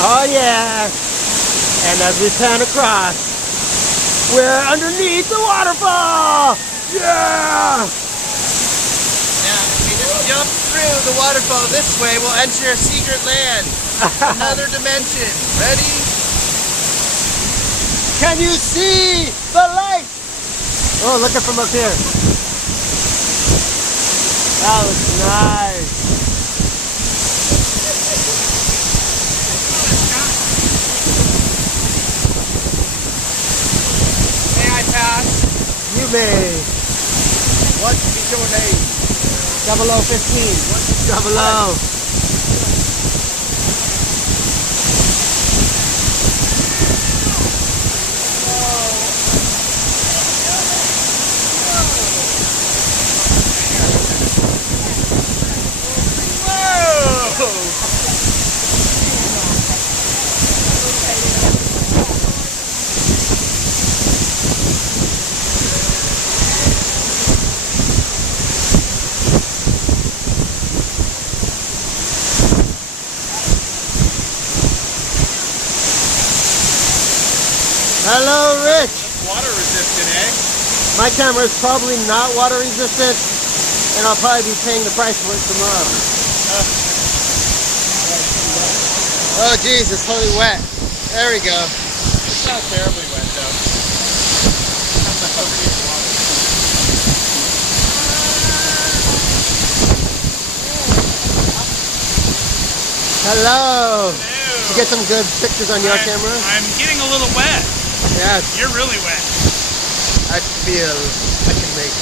Oh yeah. And as we pan across, we're underneath the waterfall. Yeah. Now, if we just jump through the waterfall this way, we'll enter a secret land. Another dimension. Ready? Can you see the light? Oh, look at from up here. That was nice. May I pass? You may. What is your name? 0015. Double O. Hello, Rich. Water resistant, eh? My camera is probably not water resistant, and I'll probably be paying the price for it tomorrow. Oh, geez, it's totally wet. There we go. It's not terribly wet, though. Hello. Did you get some good pictures on your camera? I'm getting a little wet. Yeah. You're really wet. I feel I can make